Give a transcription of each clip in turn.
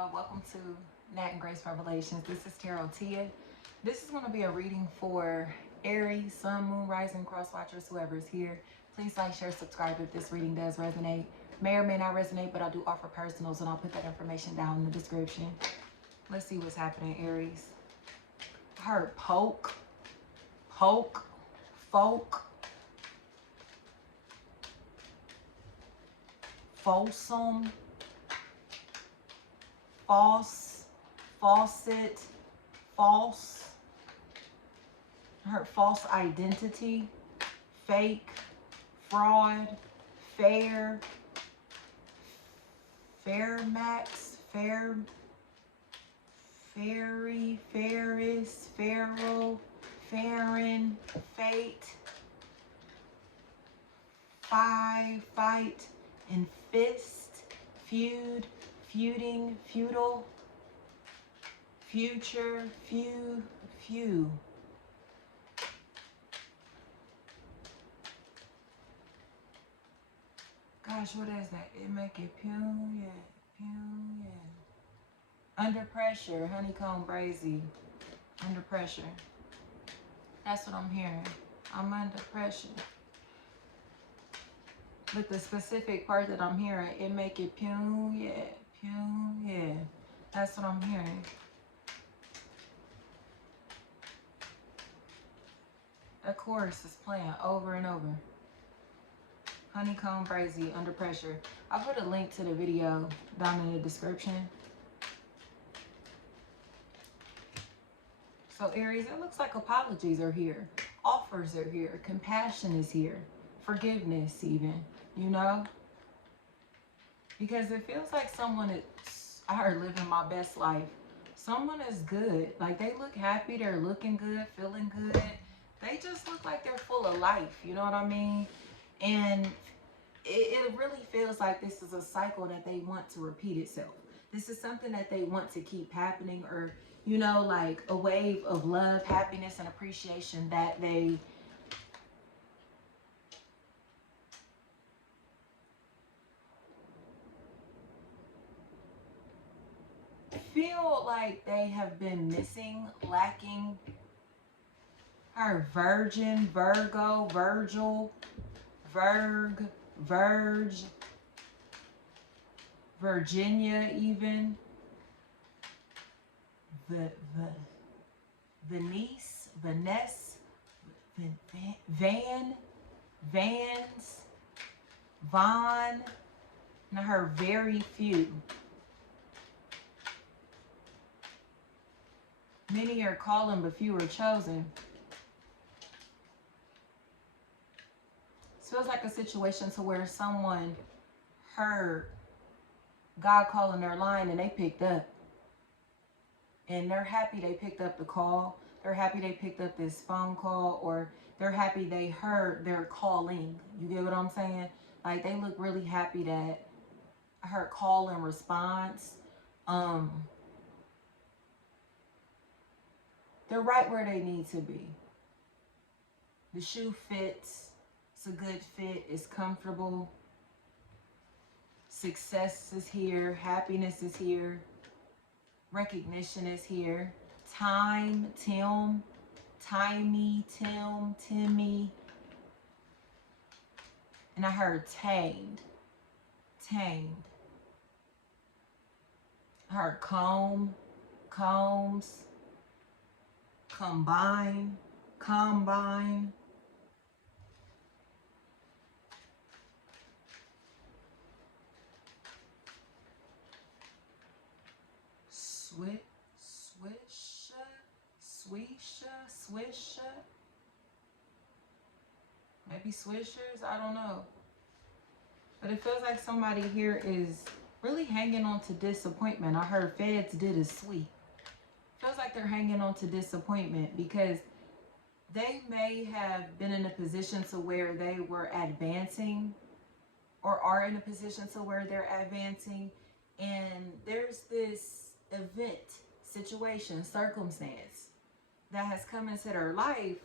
y'all. Welcome to Nat and Grace Revelations. This is Tarot Tia. This is going to be a reading for Aries, Sun, Moon, Rising, Cross Watchers, whoever is here. Please like, share, subscribe if this reading does resonate. May or may not resonate, but I do offer personals, and I'll put that information down in the description. Let's see what's happening, Aries. I heard poke, folk, folsome, false, faucet, false. I heard false identity, fake, fraud, fair, max, fairy, Ferris, pharaoh, Farron, fate, fight, and fist, feud, feuding, feudal, future, few. Gosh, what is that? It make it pew, yeah. Under pressure, HoneyKomb, Brazy. Under pressure. That's what I'm hearing. I'm under pressure. But the specific part that I'm hearing, it make it pew, yeah. That's what I'm hearing. That chorus is playing over and over. HoneyKomb, Brazy, Under Pressure. I'll put a link to the video down in the description. So Aries, it looks like apologies are here. Offers are here. Compassion is here. Forgiveness even, you know? Because it feels like someone is, I heard living my best life. Someone is good. Like they look happy. They're looking good, feeling good. They just look like they're full of life. You know what I mean? And it really feels like this is a cycle that they want to repeat itself. This is something that they want to keep happening, or, you know, like a wave of love, happiness, and appreciation that they feel like they have been missing, lacking. Her virgin, Virgo, Virgil, Verge, Virginia even, Venice, Vans, Von, and her very few. Many are calling, but few are chosen. Feels like a situation to where someone heard God calling their line and they picked up. And they're happy they picked up the call. They're happy they picked up this phone call, or they're happy they heard their calling. You get what I'm saying? Like they look really happy that I heard call and response. They're right where they need to be. The shoe fits. It's a good fit. It's comfortable. Success is here. Happiness is here. Recognition is here. Time, Tim, Timey, Tim, Timmy. And I heard tamed. I heard comb, combs, combine. Swisher. Maybe swishers, I don't know. But it feels like somebody here is really hanging on to disappointment. I heard feds did a sweep. Feels like they're hanging on to disappointment because they may have been in a position to where they were advancing, or are in a position to where they're advancing, and there's this event, situation, circumstance that has come into their life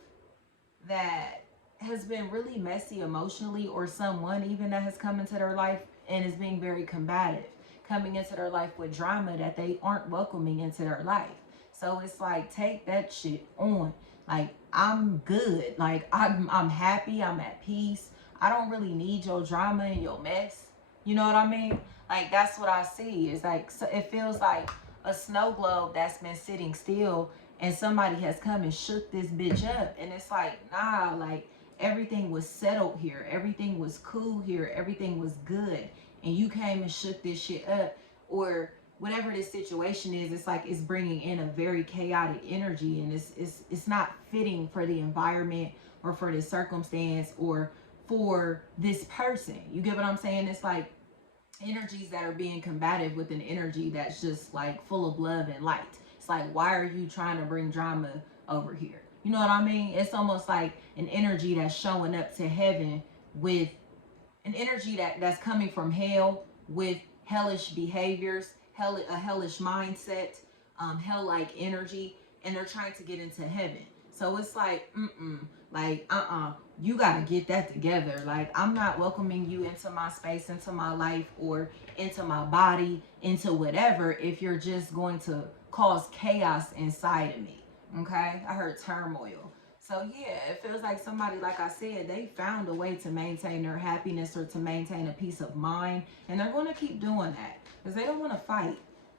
that has been really messy emotionally, or someone even that has come into their life and is being very combative. coming into their life with drama that they aren't welcoming into their life. So it's like, take that shit on. Like, I'm good. Like, I'm happy. I'm at peace. I don't really need your drama and your mess. You know what I mean? Like, that's what I see. It's like, so it feels like a snow globe that's been sitting still, and somebody has come and shook this bitch up. And it's like, nah, like, everything was settled here. Everything was cool here. Everything was good. And you came and shook this shit up. Or whatever this situation is, it's like it's bringing in a very chaotic energy, and it's not fitting for the environment or for the circumstance or for this person. You get what I'm saying? It's like energies that are being combative with an energy that's just like full of love and light. It's like, why are you trying to bring drama over here? You know what I mean? It's almost like an energy that's showing up to heaven with an energy that's coming from hell with hellish behaviors, a hellish mindset, hell-like energy, and they're trying to get into heaven. So it's like, like, you got to get that together. Like, I'm not welcoming you into my space, into my life, or into my body, into whatever, if you're just going to cause chaos inside of me. Okay? I heard turmoil. So yeah, it feels like somebody, like I said, they found a way to maintain their happiness or to maintain a peace of mind. And they're going to keep doing that because they don't want to fight.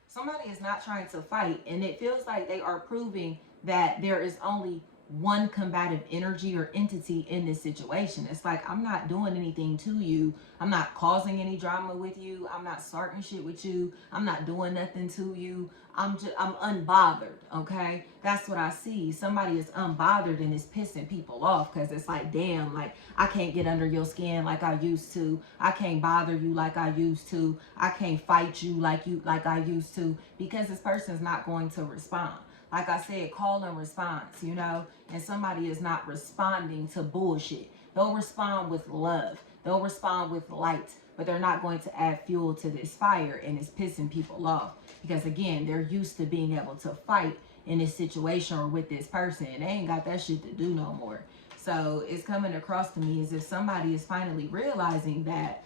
Somebody is not trying to fight. And it feels like they are proving that there is only one combative energy or entity in this situation. It's like, I'm not doing anything to you. I'm not causing any drama with you. I'm not starting shit with you. I'm not doing nothing to you. I'm unbothered, okay? That's what I see. Somebody is unbothered and is pissing people off because it's like, damn, like, I can't get under your skin like I used to. I can't bother you like I used to. I can't fight you like I used to, because this person's not going to respond. Like I said, call and response, you know? And somebody is not responding to bullshit. They'll respond with love. They'll respond with light. But they're not going to add fuel to this fire, and it's pissing people off. Because again, they're used to being able to fight in this situation or with this person. And they ain't got that shit to do no more. So it's coming across to me as if somebody is finally realizing that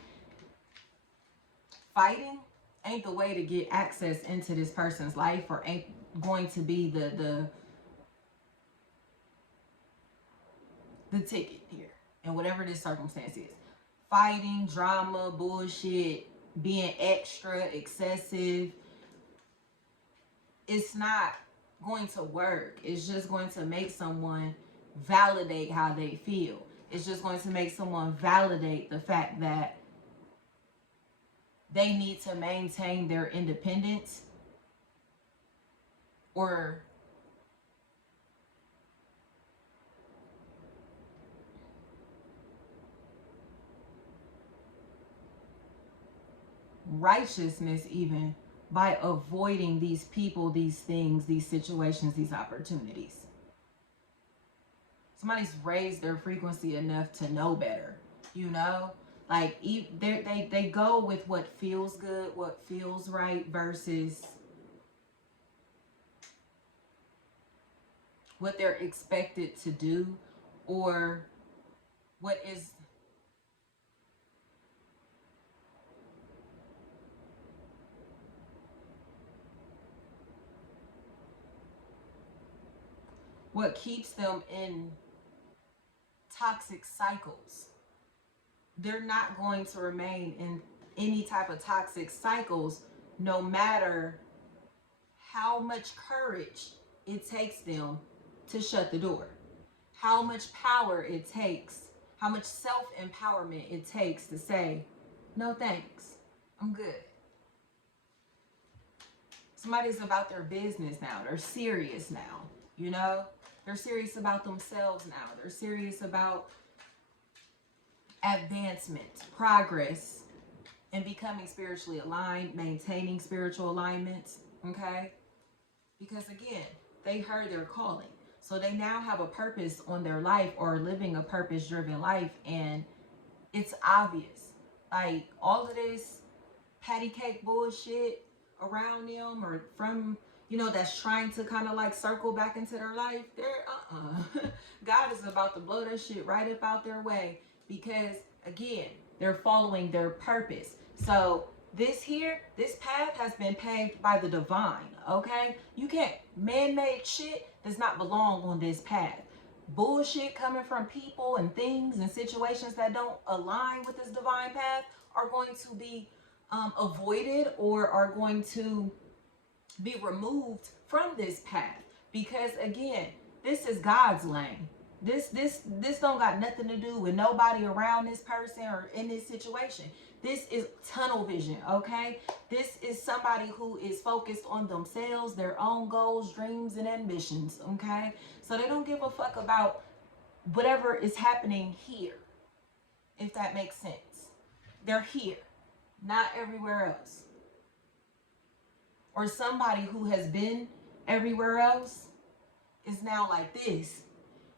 fighting ain't the way to get access into this person's life, or ain't going to be the ticket here, and whatever this circumstance is. Fighting, drama, bullshit, being extra, excessive, it's not going to work. It's just going to make someone validate how they feel. It's just going to make someone validate the fact that they need to maintain their independence, or righteousness even, by avoiding these people, these things, these situations, these opportunities. Somebody's raised their frequency enough to know better, you know? Like, they go with what feels good, what feels right, versus what they're expected to do, or what is what keeps them in toxic cycles. They're not going to remain in any type of toxic cycles, no matter how much courage it takes them to shut the door, how much power it takes, how much self-empowerment it takes to say, no thanks, I'm good. Somebody's about their business now. They're serious now, you know? They're serious about themselves now. They're serious about advancement, progress, and becoming spiritually aligned, maintaining spiritual alignments, okay? Because again, they heard their calling. So they now have a purpose on their life, or living a purpose-driven life, and it's obvious. Like, all of this patty cake bullshit around them, or from, you know, that's trying to kind of like circle back into their life, they're God is about to blow that shit right up out their way, because again, they're following their purpose. So This here, this path has been paved by the divine, okay? You can't, man-made shit does not belong on this path. Bullshit coming from people and things and situations that don't align with this divine path are going to be avoided or are going to be removed from this path, because again, this is God's lane. This don't got nothing to do with nobody around this person or in this situation. This is tunnel vision, okay? This is somebody who is focused on themselves, their own goals, dreams, and ambitions, okay? So they don't give a fuck about whatever is happening here, if that makes sense. They're here, not everywhere else. Or somebody who has been everywhere else is now like this,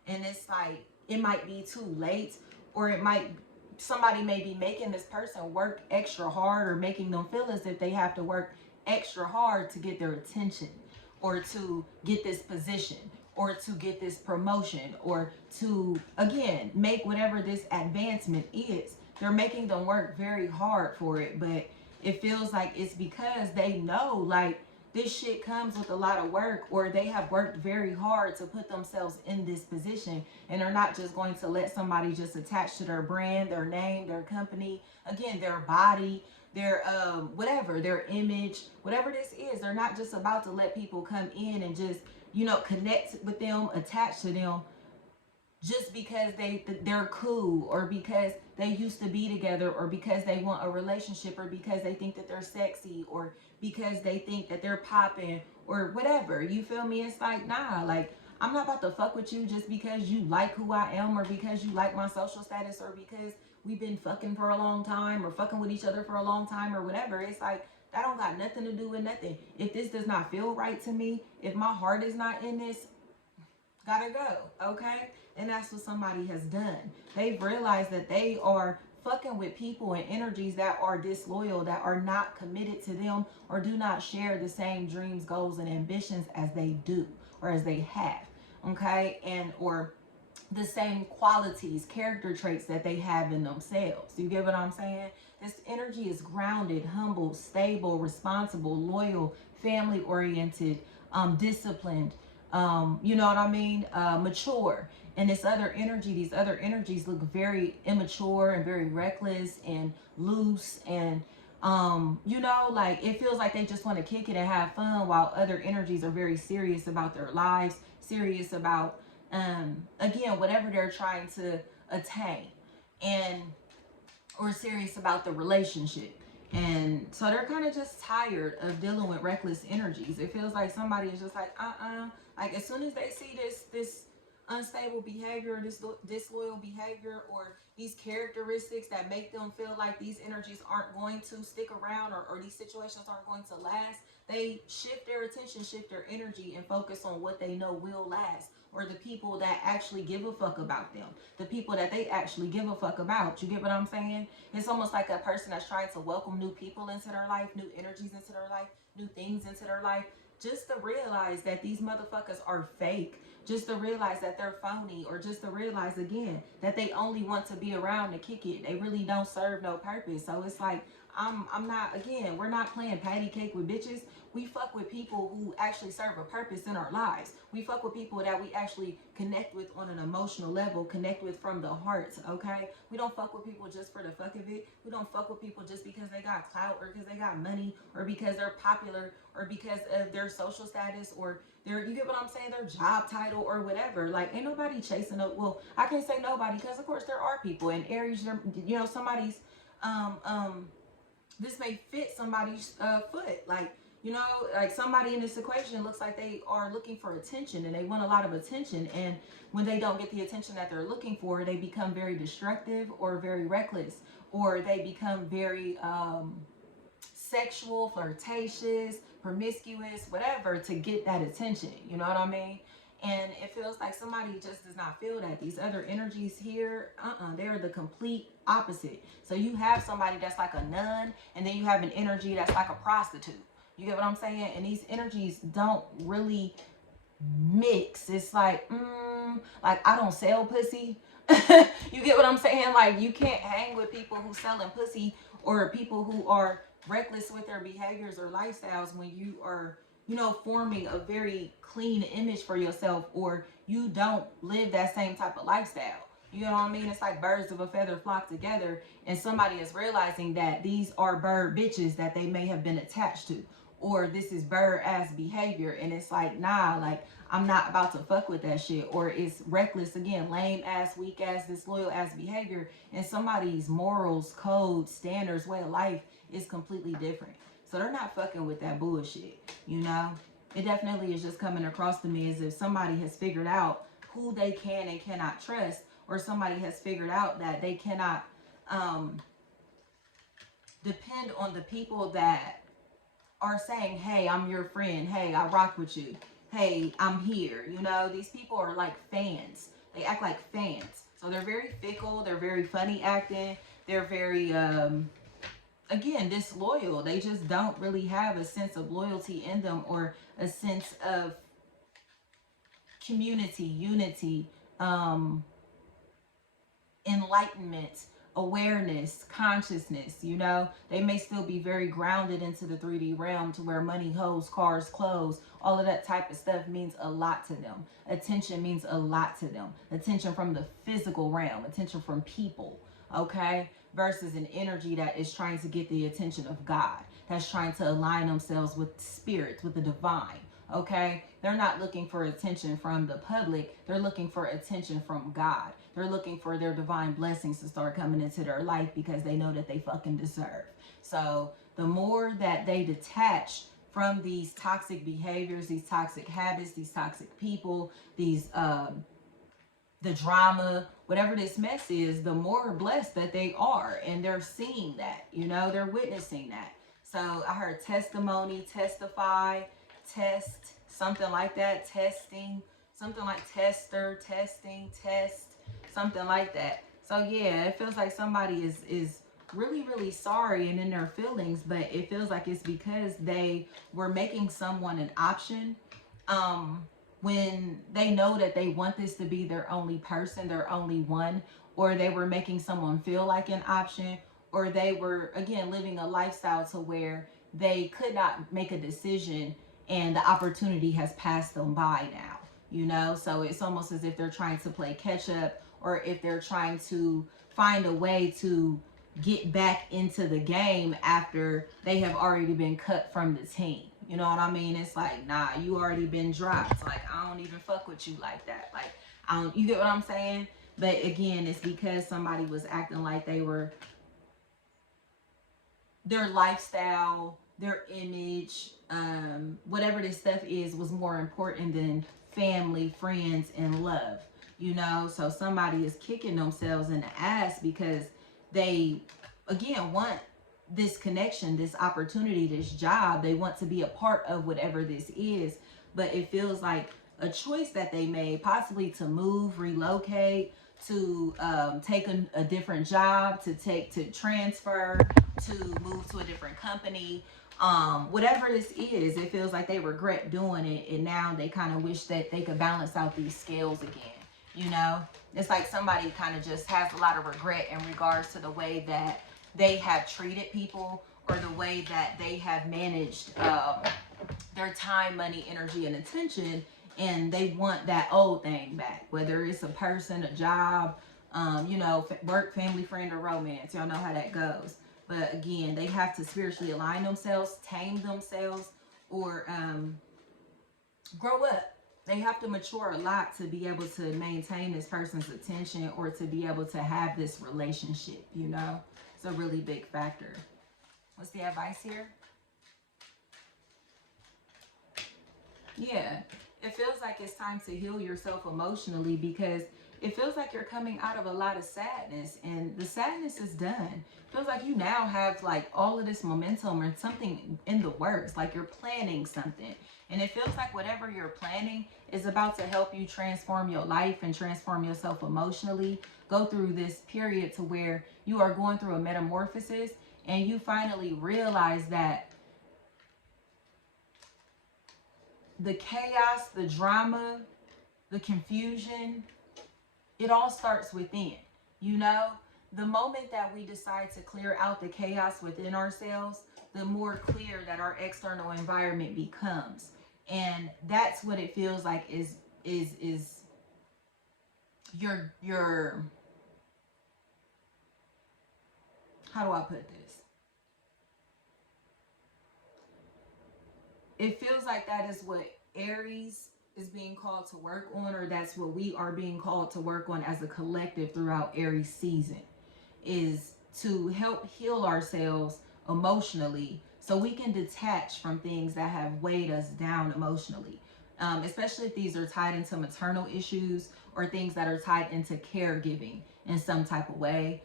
and it's like it might be too late, or it might, somebody may be making this person work extra hard or making them feel as if they have to work extra hard to get their attention or to get this position or to get this promotion or to, again, make whatever this advancement is. They're making them work very hard for it, but it feels like it's because they know, like, this shit comes with a lot of work, or they have worked very hard to put themselves in this position, and they're not just going to let somebody just attach to their brand, their name, their company, again, their body, their whatever, their image, whatever this is. They're not just about to let people come in and just, you know, connect with them, attach to them, just because they're cool, or because they used to be together, or because they want a relationship, or because they think that they're sexy, or because they think that they're popping, or whatever. You feel me? It's like, nah, like, I'm not about to fuck with you just because you like who I am, or because you like my social status, or because we've been fucking for a long time, or fucking with each other for a long time, or whatever. It's like, that don't got nothing to do with nothing. If this does not feel right to me, if my heart is not in this, gotta go, okay? And that's what somebody has done. They've realized that they are fucking with people and energies that are disloyal, that are not committed to them, or do not share the same dreams, goals, and ambitions as they do, or as they have, okay? And or the same qualities, character traits that they have in themselves. You get what I'm saying? This energy is grounded, humble, stable, responsible, loyal, family oriented, disciplined, you know what I mean? Mature. And this other energy, these other energies look very immature and very reckless and loose, and you know, like, it feels like they just want to kick it and have fun, while other energies are very serious about their lives, serious about again, whatever they're trying to attain, and or serious about the relationship. And so they're kind of just tired of dealing with reckless energies. It feels like somebody is just like, like, as soon as they see this unstable behavior, this disloyal behavior, or these characteristics that make them feel like these energies aren't going to stick around, or these situations aren't going to last, they shift their attention, shift their energy, and focus on what they know will last, or the people that actually give a fuck about them, the people that they actually give a fuck about. You get what I'm saying? It's almost like a person that's trying to welcome new people into their life, new energies into their life, new things into their life, just to realize that these motherfuckers are fake, just to realize that they're phony, or just to realize, again, that they only want to be around to kick it. They really don't serve no purpose. So it's like, I'm not, again, we're not playing patty cake with bitches. We fuck with people who actually serve a purpose in our lives. We fuck with people that we actually connect with on an emotional level, connect with from the heart, okay? We don't fuck with people just for the fuck of it. We don't fuck with people just because they got clout, or because they got money, or because they're popular, or because of their social status, or their, you get what I'm saying, their job title, or whatever. Like, ain't nobody chasing up, well, I can't say nobody, because of course there are people. And Aries, you know, somebody's, this may fit somebody's foot. Like, you know, like, somebody in this equation looks like they are looking for attention, and they want a lot of attention. And when they don't get the attention that they're looking for, they become very destructive, or very reckless, or they become very sexual, flirtatious, promiscuous, whatever, to get that attention. You know what I mean? And it feels like somebody just does not feel that. These other energies here, they're the complete opposite. So you have somebody that's like a nun, and then you have an energy that's like a prostitute. You get what I'm saying? And these energies don't really mix. It's like, like, I don't sell pussy. You get what I'm saying? Like, you can't hang with people who selling pussy, or people who are reckless with their behaviors or lifestyles when you are, you know, forming a very clean image for yourself, or you don't live that same type of lifestyle. You know what I mean? It's like birds of a feather flock together, and somebody is realizing that these are bird bitches that they may have been attached to, or this is bird ass behavior, and it's like, nah, like I'm not about to fuck with that shit. Or it's reckless again, lame ass, weak ass, disloyal ass behavior, and somebody's morals, codes, standards, way of life is completely different. So they're not fucking with that bullshit, you know? It definitely is just coming across to me as if somebody has figured out who they can and cannot trust, or somebody has figured out that they cannot depend on the people that are saying, hey, I'm your friend, hey, I rock with you, hey, I'm here. You know, these people are like fans. They act like fans. So they're very fickle, they're very funny acting, they're very again, disloyal. They just don't really have a sense of loyalty in them, or a sense of community, unity, enlightenment, awareness, consciousness. You know, they may still be very grounded into the 3D realm, to where money, hoes, cars, clothes, all of that type of stuff means a lot to them. Attention means a lot to them. Attention from the physical realm, attention from people, okay? Versus an energy that is trying to get the attention of God, that's trying to align themselves with spirits, with the divine. Okay, they're not looking for attention from the public, they're looking for attention from God. They're looking for their divine blessings to start coming into their life, because they know that they fucking deserve. So the more that they detach from these toxic behaviors, these toxic habits, these toxic people, these the drama, whatever this mess is, the more blessed that they are. And they're seeing that, you know, they're witnessing that. So I heard testimony, testify, test, something like that, testing, something like tester, testing, test, something like that. So yeah, it feels like somebody is really, really sorry and in their feelings, but it feels like it's because they were making someone an option. When they know that they want this to be their only person, their only one, or they were making someone feel like an option, or they were, again, living a lifestyle to where they could not make a decision, and the opportunity has passed them by now, you know? So it's almost as if they're trying to play catch up, or if they're trying to find a way to get back into the game after they have already been cut from the team. You know what I mean? It's like, nah, you already been dropped. Like, I don't even fuck with you like that. Like, I don't, you get what I'm saying? But again, it's because somebody was acting like they were, their lifestyle, their image, whatever this stuff is, was more important than family, friends, and love. You know, so somebody is kicking themselves in the ass because they, again, want this connection, this opportunity, this job. They want to be a part of whatever this is, but it feels like a choice that they made, possibly to move, relocate, to take a different job, to transfer, to move to a different company, whatever this is. It feels like they regret doing it, and now they kind of wish that they could balance out these scales again. You know, it's like somebody kind of just has a lot of regret in regards to the way that they have treated people, or the way that they have managed their time, money, energy, and attention, and they want that old thing back, whether it's a person, a job, you know, work, family, friend, or romance. Y'all know how that goes. But again, they have to spiritually align themselves, tame themselves, or grow up. They have to mature a lot to be able to maintain this person's attention, or to be able to have this relationship, you know? It's a really big factor. What's the advice here? Yeah, it feels like it's time to heal yourself emotionally, because it feels like you're coming out of a lot of sadness, and the sadness is done. It feels like you now have like all of this momentum, or something in the works, like you're planning something. And it feels like whatever you're planning is about to help you transform your life and transform yourself emotionally. Go through this period to where you are going through a metamorphosis, and you finally realize that the chaos, the drama, the confusion, it all starts within. You know, the moment that we decide to clear out the chaos within ourselves, the more clear that our external environment becomes. And that's what it feels like is your how do I put this? It feels like that is what Aries is being called to work on, or that's what we are being called to work on as a collective throughout Aries season, is to help heal ourselves emotionally so we can detach from things that have weighed us down emotionally. Especially if these are tied into maternal issues or things that are tied into caregiving in some type of way,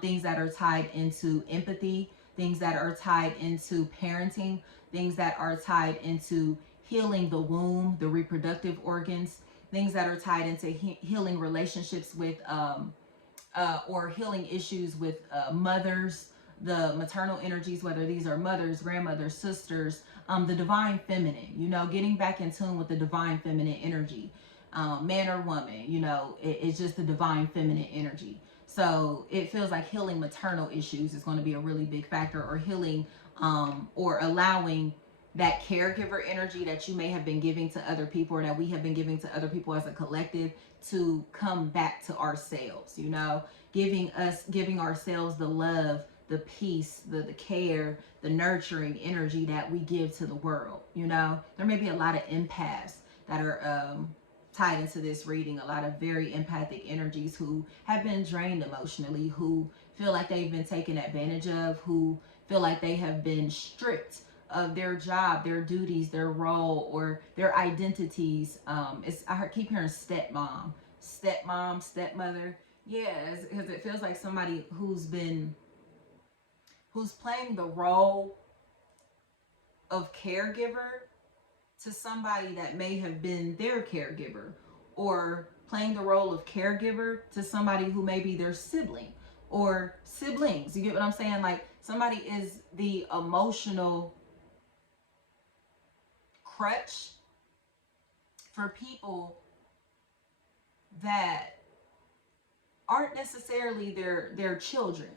things that are tied into empathy, things that are tied into parenting, things that are tied into healing the womb, the reproductive organs, things that are tied into healing relationships with or healing issues with mothers, the maternal energies, whether these are mothers, grandmothers, sisters, the divine feminine, you know, getting back in tune with the divine feminine energy, man or woman, you know, it's just the divine feminine energy. So it feels like healing maternal issues is going to be a really big factor, or healing or allowing that caregiver energy that you may have been giving to other people, or that we have been giving to other people as a collective, to come back to ourselves, you know, giving ourselves the love, the peace, the care, the nurturing energy that we give to the world. You know, there may be a lot of empaths that are tied into this reading, a lot of very empathic energies who have been drained emotionally, who feel like they've been taken advantage of, who feel like they have been stripped of their job, their duties, their role, or their identities. I keep hearing stepmom, stepmother. Yeah, because it feels like somebody who's playing the role of caregiver to somebody that may have been their caregiver, or playing the role of caregiver to somebody who may be their sibling or siblings. You get what I'm saying? Like, somebody is the emotional crutch for people that aren't necessarily their children.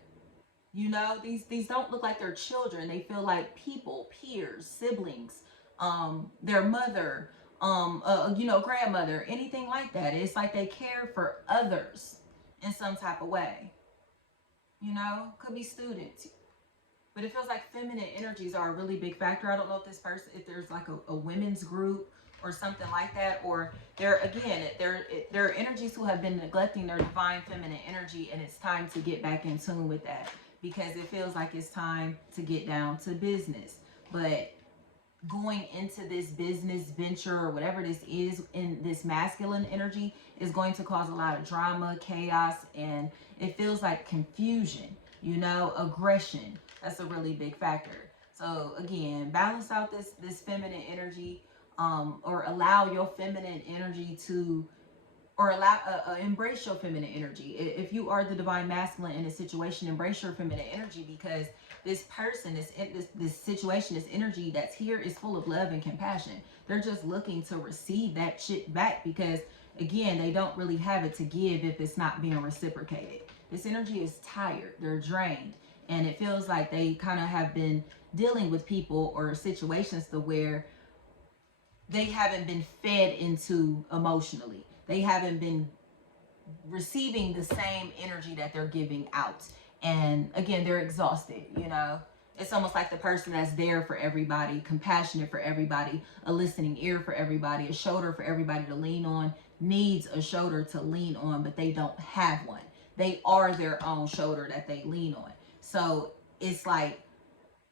You know, these don't look like their children. They feel like people, peers, siblings, their mother, you know, grandmother, anything like that. It's like they care for others in some type of way. You know, could be students. But it feels like feminine energies are a really big factor. I don't know if this person, if there's like a women's group or something like that, or they're energies who have been neglecting their divine feminine energy, and it's time to get back in tune with that, because it feels like it's time to get down to business. But going into this business venture or whatever this is in this masculine energy is going to cause a lot of drama, chaos, and it feels like confusion, you know, aggression. That's a really big factor. So again, balance out this feminine energy, or allow your feminine energy to, or allow embrace your feminine energy. If you are the divine masculine in a situation, embrace your feminine energy, because this person, this situation, this energy that's here is full of love and compassion. They're just looking to receive that shit back, because again, they don't really have it to give if it's not being reciprocated. This energy is tired, they're drained, and it feels like they kind of have been dealing with people or situations to where they haven't been fed into emotionally. They haven't been receiving the same energy that they're giving out. And again, they're exhausted, you know. It's almost like the person that's there for everybody, compassionate for everybody, a listening ear for everybody, a shoulder for everybody to lean on, needs a shoulder to lean on, but they don't have one. They are their own shoulder that they lean on. So it's like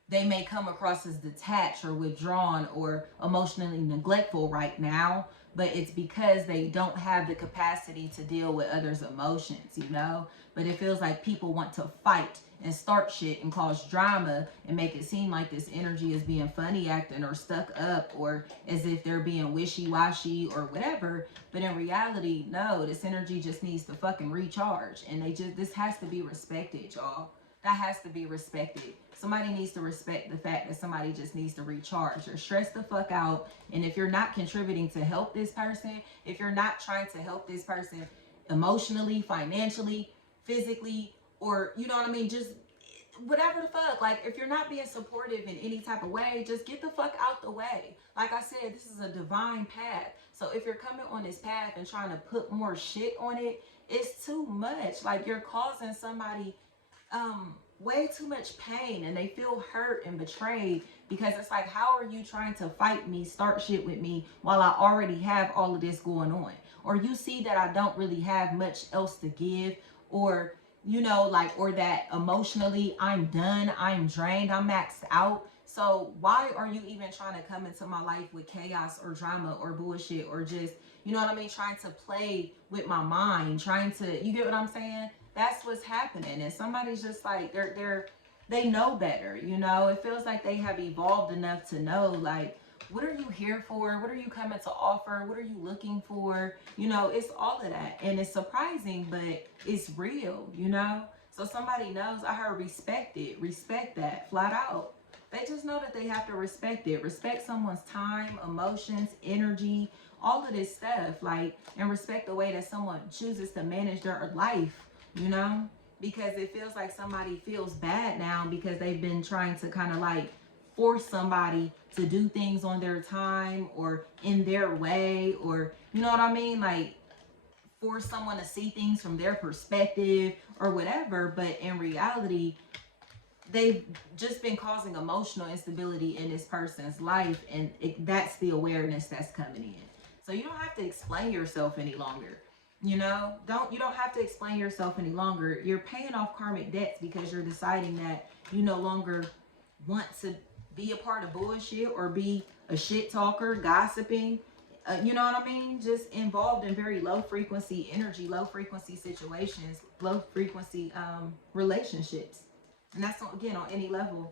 they may come across as detached or withdrawn or emotionally neglectful right now, but it's because they don't have the capacity to deal with others' emotions, you know? But it feels like people want to fight and start shit and cause drama and make it seem like this energy is being funny acting or stuck up, or as if they're being wishy-washy or whatever. But in reality, no, this energy just needs to fucking recharge. And this has to be respected, y'all. That has to be respected. Somebody needs to respect the fact that somebody just needs to recharge. You're stressed the fuck out. And if you're not contributing to help this person, if you're not trying to help this person emotionally, financially, physically, or, you know what I mean, just whatever the fuck. Like, if you're not being supportive in any type of way, just get the fuck out the way. Like I said, this is a divine path. So if you're coming on this path and trying to put more shit on it, it's too much. Like, you're causing somebody way too much pain, and they feel hurt and betrayed, because it's like, how are you trying to fight me, start shit with me, while I already have all of this going on? Or you see that I don't really have much else to give, or you know, like, or that emotionally I'm done, I'm drained, I'm maxed out. So why are you even trying to come into my life with chaos or drama or bullshit, or just, you know what I mean, trying to play with my mind, trying to, you get what I'm saying? That's what's happening. And somebody's just like, they know better, you know? It feels like they have evolved enough to know, like, what are you here for? What are you coming to offer? What are you looking for? You know, it's all of that. And it's surprising, but it's real, you know? So somebody knows. I heard respect it. Respect that, flat out. They just know that they have to respect it. Respect someone's time, emotions, energy, all of this stuff. Like, and respect the way that someone chooses to manage their life, you know? Because it feels like somebody feels bad now because they've been trying to kind of like force somebody to do things on their time or in their way, or you know what I mean, like force someone to see things from their perspective or whatever. But in reality, they've just been causing emotional instability in this person's life, and that's the awareness that's coming in. So you don't have to explain yourself any longer. You know, you don't have to explain yourself any longer. You're paying off karmic debts because you're deciding that you no longer want to be a part of bullshit or be a shit talker, gossiping, you know what I mean? Just involved in very low frequency energy, low frequency situations, low frequency relationships. And that's, again, on any level.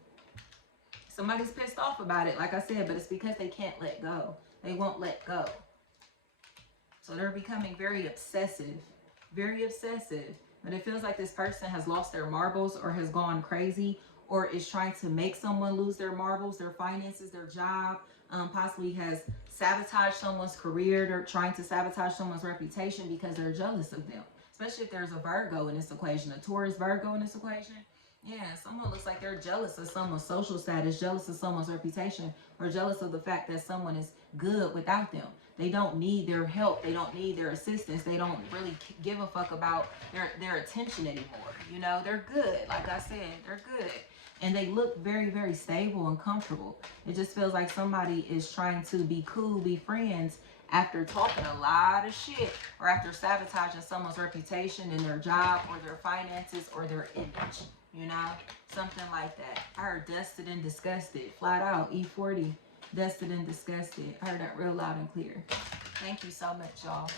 Somebody's pissed off about it, like I said, but it's because they can't let go. They won't let go. So they're becoming very obsessive. Very obsessive. But it feels like this person has lost their marbles or has gone crazy, or is trying to make someone lose their marbles, their finances, their job, possibly has sabotaged someone's career. They're trying to sabotage someone's reputation because they're jealous of them. Especially if there's a Virgo in this equation, a Taurus Virgo in this equation. Yeah, someone looks like they're jealous of someone's social status, jealous of someone's reputation, or jealous of the fact that someone is good without them. They don't need their help. They don't need their assistance. They don't really give a fuck about their attention anymore. You know, they're good. Like I said, they're good. And they look very, very stable and comfortable. It just feels like somebody is trying to be cool, be friends, after talking a lot of shit, or after sabotaging someone's reputation and their job or their finances or their image. You know, something like that. I heard dusted and disgusted, flat out, E40, dusted and disgusted. I heard that real loud and clear. Thank you so much, y'all.